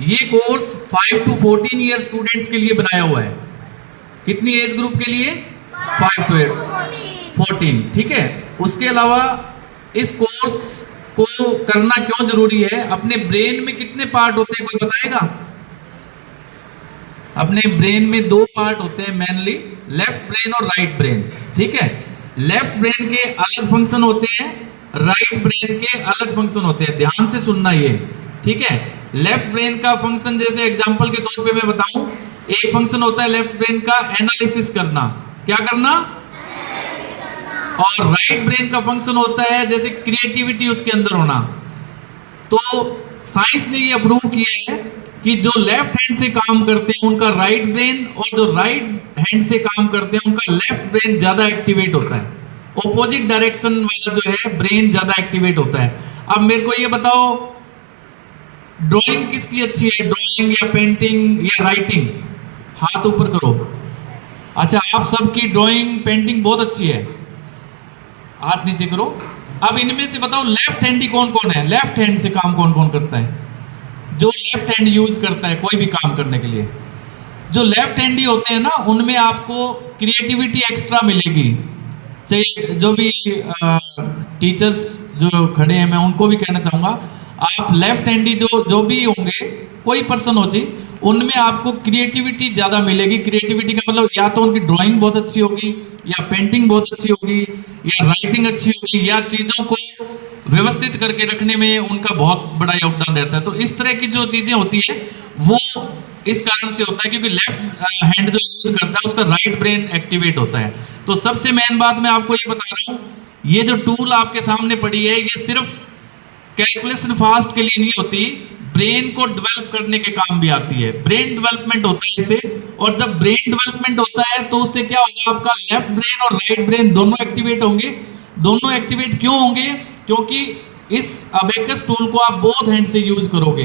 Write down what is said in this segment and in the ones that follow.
ये course 5 to 14 year students के लिए बनाया हुआ है। कितनी एज ग्रुप के लिए? 5 to 14, ठीक है। उसके अलावा इस कोर्स को करना क्यों जरूरी है? अपने ब्रेन में कितने पार्ट होते हैं, कोई बताएगा? अपने ब्रेन में दो पार्ट होते हैं मेनली, लेफ्ट ब्रेन और राइट ब्रेन, ठीक है। लेफ्ट ब्रेन के अलग फंक्शन होते हैं, राइट ब्रेन के अलग फंक्शन होते हैं। ध्यान से सुनना ये, ठीक है। लेफ्ट ब्रेन का फंक्शन, जैसे एग्जांपल के तौर पे मैं बताऊं, एक फंक्शन होता है लेफ्ट ब्रेन का एनालिसिस करना। क्या करना? और राइट ब्रेन का फंक्शन होता है जैसे क्रिएटिविटी उसके अंदर होना। तो साइंस ने ये अप्रूव किया है कि जो लेफ्ट हैंड से काम करते हैं उनका राइट ब्रेन, और जो राइट हैंड से काम करते हैं उनका लेफ्ट ब्रेन ज्यादा एक्टिवेट होता है। ऑपोजिट डायरेक्शन वाला जो है ब्रेन ज्यादा एक्टिवेट होता है। अब मेरे को ये बताओ, ड्राइंग किसकी अच्छी है? ड्राइंग या पेंटिंग या राइटिंग? हाथ ऊपर करो। अच्छा, आप सबकी ड्राइंग पेंटिंग बहुत अच्छी है, हाथ नीचे करो। अब इनमें से बताओ लेफ्ट हैंडी कौन कौन है? लेफ्ट हैंड से काम कौन कौन करता है? जो लेफ्ट हैंड यूज करता है कोई भी काम करने के लिए, जो लेफ्ट हैंडी होते हैं ना, उनमें आपको क्रिएटिविटी एक्स्ट्रा मिलेगी। चाहिए जो भी टीचर्स जो खड़े हैं, मैं उनको भी कहना चाहूंगा, आप लेफ्ट हैंडी जो जो भी होंगे, कोई पर्सन हो जी, उनमें आपको क्रिएटिविटी ज्यादा मिलेगी। क्रिएटिविटी का मतलब या तो उनकी ड्राइंग बहुत अच्छी होगी, या पेंटिंग बहुत अच्छी होगी, या राइटिंग अच्छी होगी, या चीजों को व्यवस्थित करके रखने में उनका बहुत बड़ा योगदान रहता है। तो इस तरह की जो चीजें होती है वो इस कारण से होता है क्योंकि लेफ्ट हैंड जो यूज करता है उसका राइट ब्रेन एक्टिवेट होता है। तो सबसे मेन बात मैं आपको ये बता रहा हूं, ये जो टूल आपके सामने पड़ी है ये सिर्फ कैलकुलेशन फास्ट के लिए नहीं होती, ब्रेन को डेवलप करने के काम भी आती है। ब्रेन डेवलपमेंट होता है इससे, और जब ब्रेन डेवलपमेंट होता है तो उससे क्या होगा, आपका लेफ्ट ब्रेन और राइट ब्रेन दोनों एक्टिवेट होंगे। दोनों एक्टिवेट क्यों होंगे? क्योंकि इस अबेकस टूल को आप बोथ हैंड से यूज करोगे।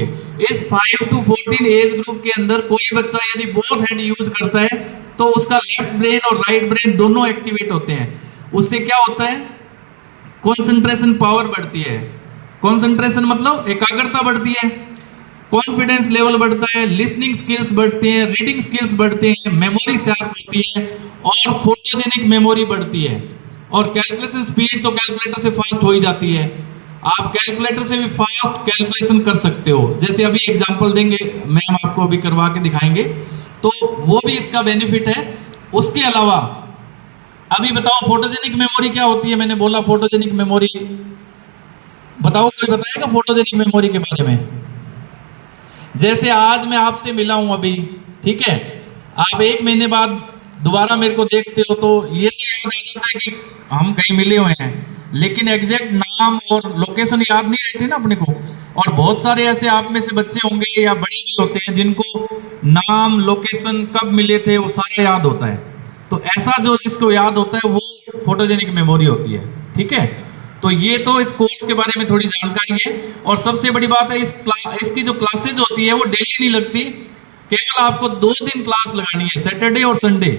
इस 5 to 14 एज ग्रुप के अंदर कोई बच्चा यदि बोथ हैंड यूज करता है तो उसका लेफ्ट ब्रेन और राइट ब्रेन दोनों एक्टिवेट होते हैं। उससे क्या होता है, कंसंट्रेशन पावर बढ़ती है। कंसंट्रेशन मतलब एकाग्रता बढ़ती है, कॉन्फिडेंस लेवल बढ़ता है, लिसनिंग स्किल्स बढ़ते हैं, रीडिंग स्किल्स बढ़ते हैं, मेमोरी शार्प होती है, और फोटोजेनिक मेमोरी बढ़ती है। और कैलकुलेशन स्पीड तो कैलकुलेटर से फास्ट हो ही जाती है। आप कैलकुलेटर से भी फास्ट कैलकुलेशन कर सकते हो। जैसे अभी एग्जांपल देंगे, मैम आपको अभी करवा के दिखाएंगे, तो वो भी इसका बेनिफिट है। उसके अलावा अभी बताओ फोटोजेनिक मेमोरी क्या होती है? मैंने बोला फोटोजेनिक मेमोरी, बताओ कोई बताएगा फोटोजेनिक मेमोरी के बारे में? जैसे आज मैं आपसे मिला हूं अभी, ठीक है, आप 1 महीने बाद दोबारा मेरे को देखते हो तो ये तो याद आ जाता है कि हम कहीं मिले हुए हैं, लेकिन एग्जैक्ट नाम और लोकेशन याद नहीं रहती ना अपने को। और बहुत सारे ऐसे आप में से बच्चे होंगे या बड़े भी होते हैं जिनको नाम लोकेशन कब मिले थे वो सारा याद होता है। तो ऐसा जो जिसको याद होता है वो फोटोजेनिक मेमोरी होती है, ठीक है। तो ये तो इस कोर्स के बारे में थोड़ी जानकारी है। और सबसे बड़ी बात है, इसकी जो क्लासेज होती है वो डेली नहीं लगती, केवल आपको 2 दिन क्लास लगानी है, सैटरडे और संडे।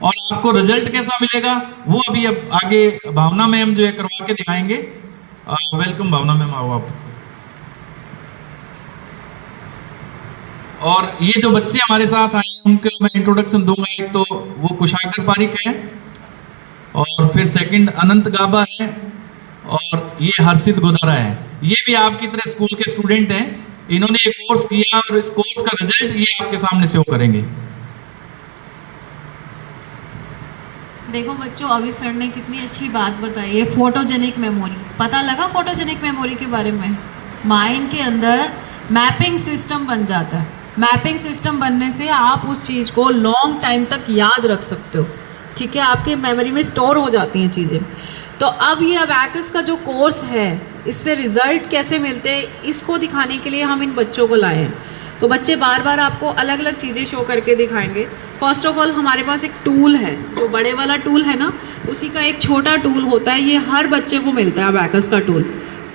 और आपको रिजल्ट कैसा मिलेगा वो अभी अब आगे भावना मैम जो है करवा के दिखाएंगे। वेलकम भावना मैम, आओ आप। और ये जो बच्चे हमारे साथ आए हैं उनके मैं इंट्रोडक्शन दूंगा। एक तो वो कुशागर पारिक है, और फिर सेकंड अनंत गाबा है, और ये हर्षित गोदारा है। ये भी आपकी तरह स्कूल के स्टूडेंट हैं। इन्होंने एक कोर्स किया और इस कोर्स का रिजल्ट ये आपके सामने शो करेंगे। देखो बच्चों, अभी सर ने कितनी अच्छी बात बताई है, फोटोजेनिक मेमोरी। पता लगा फोटोजेनिक मेमोरी के बारे में? माइंड के अंदर मैपिंग सिस्टम बन जाता है। मैपिंग सिस्टम बनने से आप उस चीज़ को लॉन्ग टाइम तक याद रख सकते हो, ठीक है, आपकी मेमोरी में स्टोर हो जाती हैं चीज़ें। तो अब ये अबैकस का जो कोर्स है, इससे रिजल्ट कैसे मिलते हैं इसको दिखाने के लिए हम इन बच्चों को लाए हैं। तो बच्चे बार बार आपको अलग अलग चीज़ें शो करके दिखाएंगे। फर्स्ट ऑफ ऑल हमारे पास एक टूल है, जो बड़े वाला टूल है ना, उसी का एक छोटा टूल होता है, ये हर बच्चे को मिलता है अबैकस का टूल,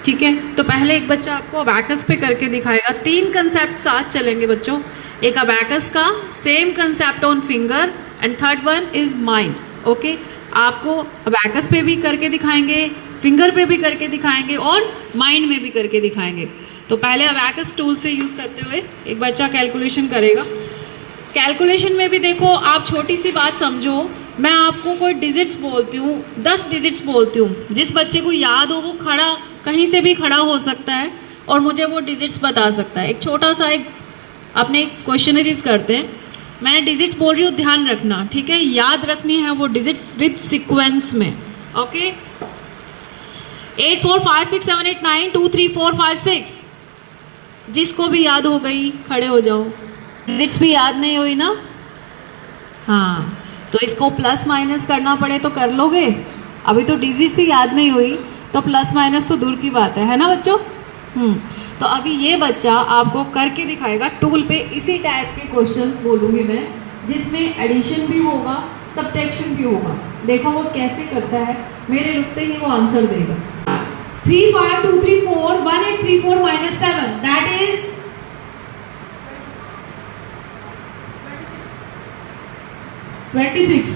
ठीक है। तो पहले एक बच्चा आपको अबैकस पे करके दिखाएगा। 3 कंसेप्ट साथ चलेंगे बच्चों, एक अबैकस का, same concept on finger, and third one is mind. Okay, आपको अबैकस पे भी करके दिखाएंगे, फिंगर पे भी करके दिखाएंगे, और माइंड में भी करके दिखाएंगे। तो तो पहले अबैकस टूल से यूज़ करते हुए एक बच्चा कैलकुलेशन करेगा। कैलकुलेशन में भी देखो, आप छोटी सी बात समझो, मैं आपको कोई डिजिट्स बोलती हूँ, 10 डिजिट्स बोलती हूँ, जिस बच्चे को याद हो वो खड़ा कहीं से भी खड़ा हो सकता है और मुझे वो डिजिट्स बता सकता है। एक छोटा सा एक अपने क्वेश्चनरीज करते हैं, मैं डिजिट्स बोल रही हूँ, ध्यान रखना, ठीक है, याद रखनी है वो डिजिट्स विद सीक्वेंस में। ओके, 8 4 5 6 7 8 9 2 3 4 5 6, जिसको भी याद हो गई खड़े हो जाओ। डिजिट्स भी याद नहीं हुई ना? हाँ, तो इसको प्लस माइनस करना पड़े तो कर लोगे? अभी तो डिजिट्स ही याद नहीं हुई, तो प्लस माइनस तो दूर की बात है ना बच्चों? तो अभी ये बच्चा आपको करके दिखाएगा टूल पे। इसी टाइप के क्वेश्चंस बोलूँगी मैं, जिसमें एडिशन भी होगा, सब्ट्रैक्शन भी होगा। देखो वो कैसे करता है, मेरे रुकते ही वो आंसर देगा। 3 5 2 3 4 1 8 3 4 minus 7, that is 26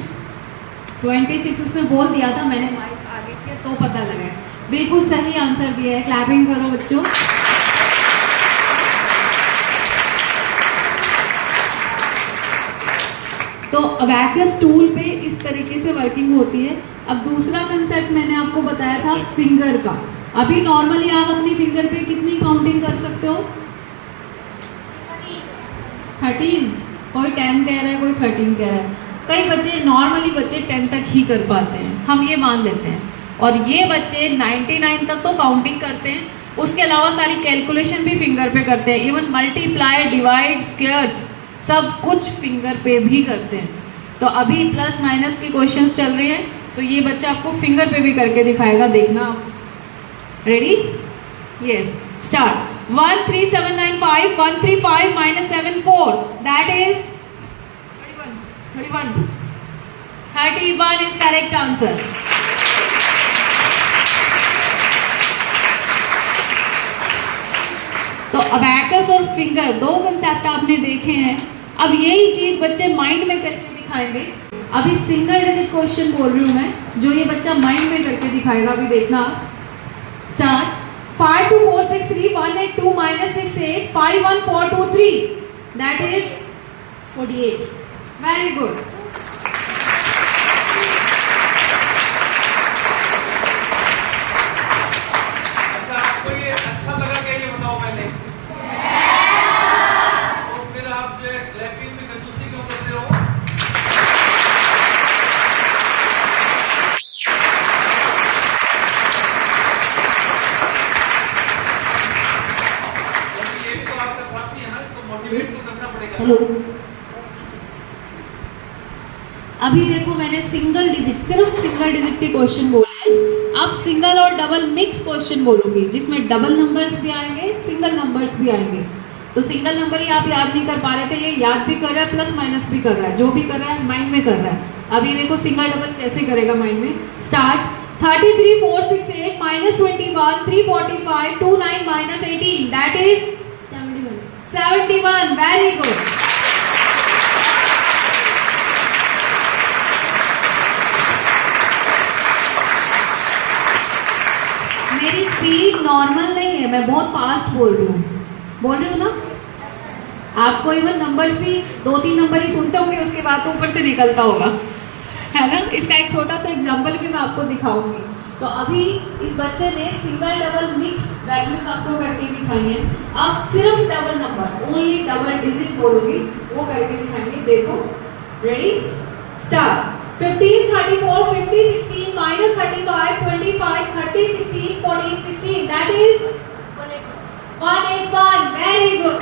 उसने बोल दिया था, मैंने माइक आगे किया तो पता लगा। बिल्कुल सही आंसर दिया है, क्लैपिंग करो बच्चों। तो अबैकस टूल पे इस तरीके से वर्किंग होती है। अब दूसरा कंसेप्ट मैंने आपको बताया था फिंगर का। अभी नॉर्मली आप अपनी फिंगर पे कितनी काउंटिंग कर सकते हो? 13, कोई 10 कह रहा है, कोई 13 कह रहा है। कई बच्चे नॉर्मली बच्चे 10 तक ही कर पाते हैं, हम ये मान लेते हैं, और ये बच्चे 99 तक तो काउंटिंग करते हैं। उसके अलावा सारी कैलकुलेशन भी फिंगर पे करते हैं, इवन मल्टीप्लाई, डिवाइड, स्क्वायर्स सब कुछ फिंगर पे भी करते हैं। तो अभी प्लस माइनस के क्वेश्चंस चल रहे हैं, तो ये बच्चा आपको फिंगर पे भी करके दिखाएगा, देखना। Ready? Yes, start. 1 3 7 9 5 1 3 5 minus 7 4, that is 31 is correct answer. तो अबैकस और फिंगर दो कंसेप्ट आपने देखे हैं। अब यही चीज बच्चे माइंड में करके दिखाएंगे। अभी सिंगल डिजिट क्वेश्चन बोल रही हूं मैं, जो ये बच्चा माइंड में करके दिखाएगा, अभी देखना। Start. 5 2 4 6 3 1 8 2 minus 6 8 5 1 4 2 3, that is 48. Very good. आपको ये अच्छा लगा क्या, ये बताओ पहले। तो फिर आप जो है क्लैपिंग में कंजूसी क्यों करते हो? ये भी तो आपका साथी है ना, इसको मोटिवेट तो करना पड़ेगा। हेलो, अभी देखो मैंने सिंगल डिजिट, सिर्फ सिंगल डिजिट के क्वेश्चन बोले हैं। अब सिंगल और डबल मिक्स क्वेश्चन बोलूंगी, जिसमें डबल नंबर्स भी आएंगे, सिंगल नंबर्स भी आएंगे। तो सिंगल नंबर ही आप याद नहीं कर पा रहे थे, ये याद भी कर रहा है, प्लस माइनस भी कर रहा है, जो भी कर रहा है माइंड में कर रहा है। अब ये देखो सिंगल डबल कैसे करेगा माइंड में। Start. 33 4 6 8 minus 21 3 45 2 9 minus 18, that is 71. Very good. मेरी स्पीड नॉर्मल नहीं है, मैं बहुत फास्ट बोल रही हूँ ना? आपको इवन नंबर्स भी 2-3 नंबर ही सुनते होंगे, उसके बाद तो ऊपर से निकलता होगा, है ना? इसका एक छोटा सा एग्जांपल भी मैं आपको दिखाऊंगी। तो अभी इस बच्चे ने सिंगल डबल मिक्स वैल्यूज आपको करके दिखाई है। अब सिर्फ double numbers, only double digit बोलूंगी, वो करके दिखाएंगे। देखो, ready? Start. 15 34 50 16 minus 35 25 30 16 14 16, that is 181. Very good.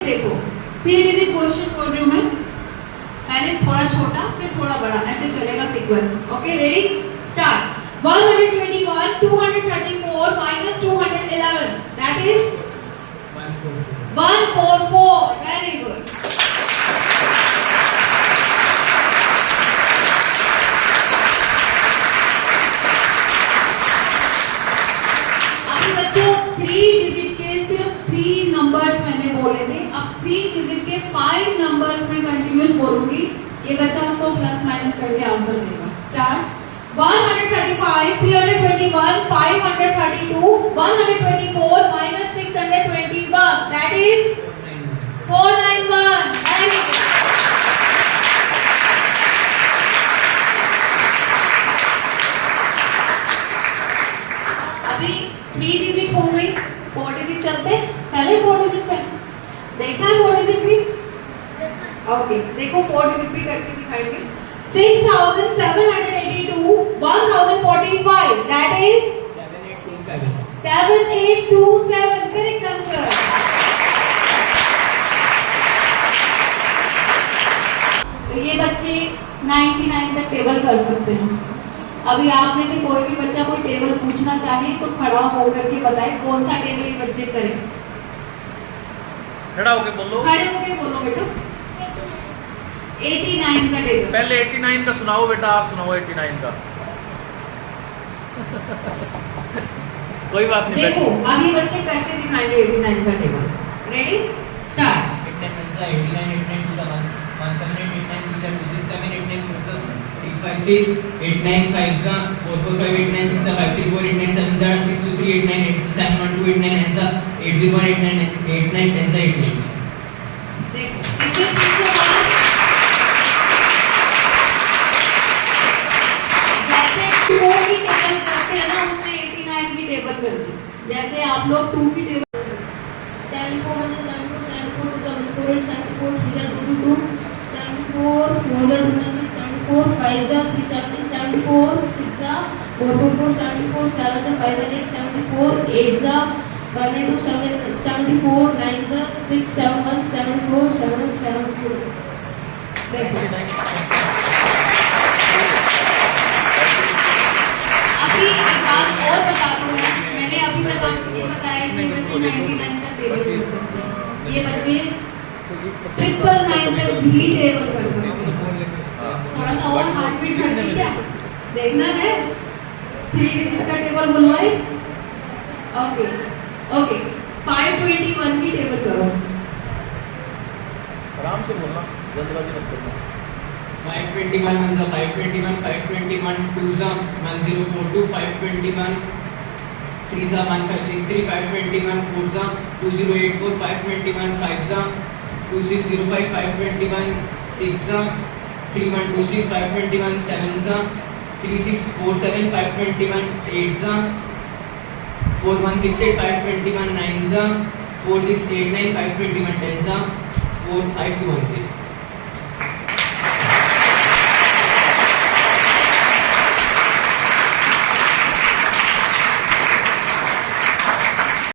देखो 3 डिजिट क्वेश्चन बोल रही हूं मैं, पहले थोड़ा छोटा फिर थोड़ा बड़ा, ऐसे चलेगा sequence. Okay, ready? Start. 121 234 minus 211, that is 144. Very good. अभी बच्चों 3 डिजिट के सिर्फ 3 नंबर्स मैंने बोले थे, अब 3 डिजिट के 5 नंबर्स में कंटिन्यूस बोलूंगी। ये बच्चा Start. 135, 321, 532, 124 minus 621. That is 491. Very good. अभी 3 डिजिट हो गई, 4 डिजिट चलते चले 4 डिजिट पे देखना है 4 डिजिट भी। ओके देखो 4 डिजिट भी करके दिखाएंगे। 6782, 1045, that is 7827. 7827. Correct answer. तो ये बच्चे 99 तक टेबल कर सकते हैं। अभी आप में से कोई भी बच्चा कोई टेबल पूछना चाहे तो खड़ा होकर के बताए कौन सा टेबल ये बच्चे करें। खड़ा होके बोलो। खड़े होके बोलो बेटा। 89 का टेबल। पहले 89 का सुनाओ बेटा, आप सुनाओ 89 का। कोई बात नहीं। देखो अभी बच्चे करके दिखाएंगे 89 का table. Ready start. 89 89 to the 178 89 to the 267 89 to the 356 89 5 the 445 89 6 the 534 89 7 the 623 89 8 the 712 89 9 the 801 89 89 10 the 89. देखो इसके पीछे वाला जैसे 2 की टेबल करते हैं ना उसने 89 की टेबल कर दी। जैसे आप लोग 2 की table 74 1 74 74 2 the 148 74 3 the 2 74 4 the 296 74 5 the 370 74 6 the 444 74 7 the 500 74 8 the 502 74 9 the 671 74 7 74. देखो अभी एक बात और बता दूं मैंने अभी तक आपको ये बताया कि बच्चे 99 तक टेबल कर सकते हैं। ये बच्चे 999 तक भी टेबल कर सकते हैं। थोड़ा सा और हार्ट बीट बढ़ गई क्या देखना है। 3 डिजिट का टेबल बुलवाए। ओके ओके 521 की टेबल करो। आराम से बोलना, जल्दबाजी मत करना। 521 1 the 521 521 2 the 1042 521 3 the 1563 521 4 the 2084 521 5 the 2605 521 6 the 3126 521 7 the 3647 521 8 the 4168 521 9 the 4689 521 10 the 4521.